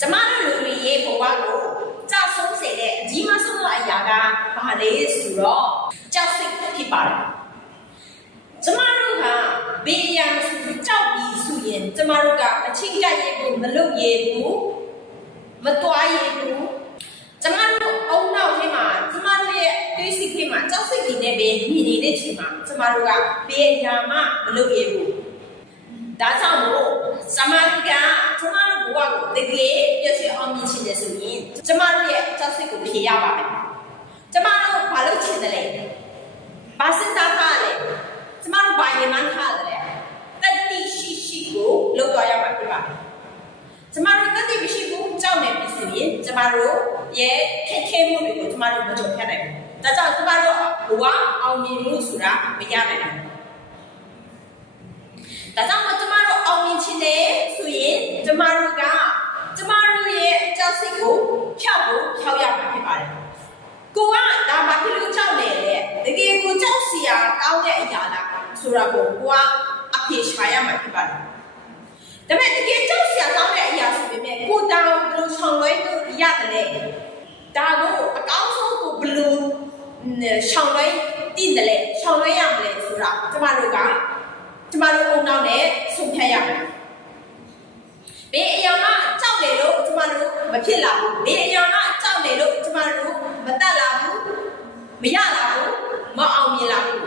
ကျမတို့လူတွေရဲ့ဘဝကိုကြောက်ဆုံးစေတဲ့အကြီးမားဆုံးသောအရာကဘာလဲဆိုတော့ကြောက်စိတ်ဖြစ်ပါတယ်ကျမတို့ကဘေးရန်ကြောက်ပြီးဆိုရင်ကျမတို့ကအချင်းကြရဲ့ကိုမလုပ်ရဘူးမတွားရဘူးကျမတို့အုံနောက်ထဲမှာကျမတို့ရဲ့တွေးစိတ်ထဲမှာကြောက်စိတ်တွေနဲ့ပဲမြင်နေတဲ့အချိန်မှာကျမတို့ကဘေးရန်မှမလုပ်ရဘူးဒါကြောင့်မို့ကျမတို့ကကျမတို့ဘဝကိုတကယ်ပြည့်စုံအောင်မြင်ချင်တယ်ဆိုရင်ကျမတို့ရဲ့ကြောက်စိတ်ကိုဖြေရပါမယ်ကျမတို့ဘာလို့ချင်တယ်လဲဘာစဉ်းစားထားလဲကျမတို့ဘာရင်မှန်းထားတယ်လဲတတိရှိကိုလောက်တော့ရမှာဖြစ်ပါတယ်ကျမတို့တတိမရှိဘူးကြောက်နေပြီဆိုရင်ကျမတို့ရဲ့ခက်ခဲမှုတွေကိုကျမတို့မကြုံဖြတ်နိုင်ဘူးဒါကြောင့်ကျမတို့ဘဝအောင်မြင်မှုဆိုတာမရနိုင်ဘူးဒါကြောင့်ကျမတို့အောင်မြင်ချင်တယ်ဆိုရင်ကျမတို့ကကျမတို့ရဲ့ကြောက်စိတ်ကိုဖြောက်ရမှာဖြစ်ပါတယ်ကိုကဒါမှဖြစ်လို့ကြောက်နေလေတကယ်ကိုကြောက်စီရာကောင်းတဲ့အရာလားဆိုတာကိုကအဖြေရှာရမှာဖြစ်ပါတယ်ဒါပေမဲ့တကယ်ကြောက်စီရာကောင်းတဲ့အရာဆိုပေမဲ့ကိုတောင်ဘယ်လိုဆောင်လွဲလို့ရတယ်လဲဒါကိုအကောင်းဆုံးကိုဘယ်လိုဆောင်လွဲတည်တယ်လဲဆောင်လွဲရမလဲဆိုတာကျမတို့အုံနောက်နဲ့ဆုံးဖြတ်ရမယ်ဘယ်အရာမှကြောက်နေလို့ကျမတို့မဖြစ်လာဘူးဘယ်အရာမှကြောက်နေလို့ကျမတို့မတတ်လာဘူးမရလာဘူးမအောင်မြင်လာဘူး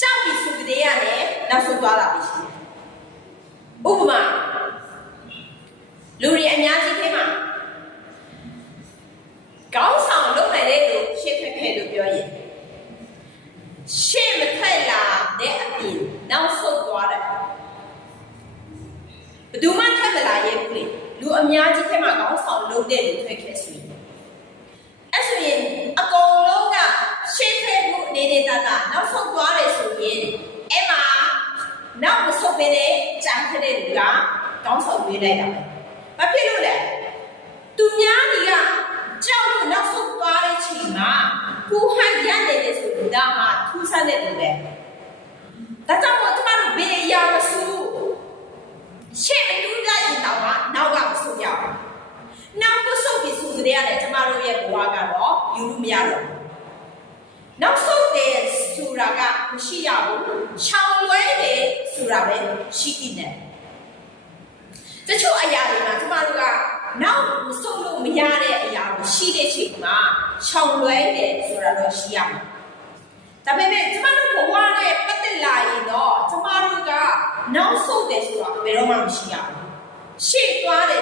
ကြောက်ပြီးဆိုကြတဲ့ရတယ်နောက်ဆုံးသွားလာပြီရှိတယ်ဥပမာလူတွေအများကြီးထဲမှာကောင်းဆောင်လုပ်နိုင်တဲ့လူရှေ့ဖက်လို့ပြောရင်ရှေ့မထွက်လာတဲ့အပြင်နောက်ဆုတ်သွားတယ်ဘယ်သူမှထွက်မလာရဲ့ဘူးလေလူအများကြီးထဲမှာကောင်းဆောင်လုပ်တဲ့လူထွက်ခဲ့ဆိုရင်အဲ့ဆိုရင်အကုန်လုံးကရှေ့ထွက်ဖို့နေတာနောက်ဆုတ်သွားတယ်ဆိုရင်အဲ့မှာနောက်မဆုတ်ဘဲနဲ့ကြံခဲ့တဲ့လူကကောင်းဆောင်ရွေးလိုက်တာဘာဖြစ်လို့လဲသူများကြီးကကြောက်လို့နောက်ဆုတ်သွားတဲ့ချိန်မှာကိုဟန်ရနေတယ်ဆိုဒါမှထူးဆန်းတဲ့လူပဲဒါကြောင့်မို့ကျမတို့ဘယ်အရာမဆိုရှေ့မတူးကြရင်တော့နောက်ကမဆိုရဘူးနောက်ကိုဆုတ်ပြီးဆိုကြရတယ်ကျမတို့ရဲ့ဘဝကတော့ယူလို့မရတော့ဘူးနောက်ဆုတ်တယ်ဆိုတာကမရှိရဘူးရှောင်လွဲတယ်ဆိုတာပဲရှိနေတယ်တချို့အရာတွေမှာကျမတို့ကနောက်မဆုတ်လို့မရတဲ့အရာကိုရှိတဲ့ချိန်မှာရှောင်လွဲတယ်ဆိုတာတော့ရှိရမယ်ဒါပေမဲ့ကျမတို့ဘဝနဲ့ပတ်သက်လာရင်တော့ကျမတို့ကနောက်ဆုတ်တယ်ဆိုတာဘယ်တော့မှမရှိရဘူးရှေ့သွားတယ်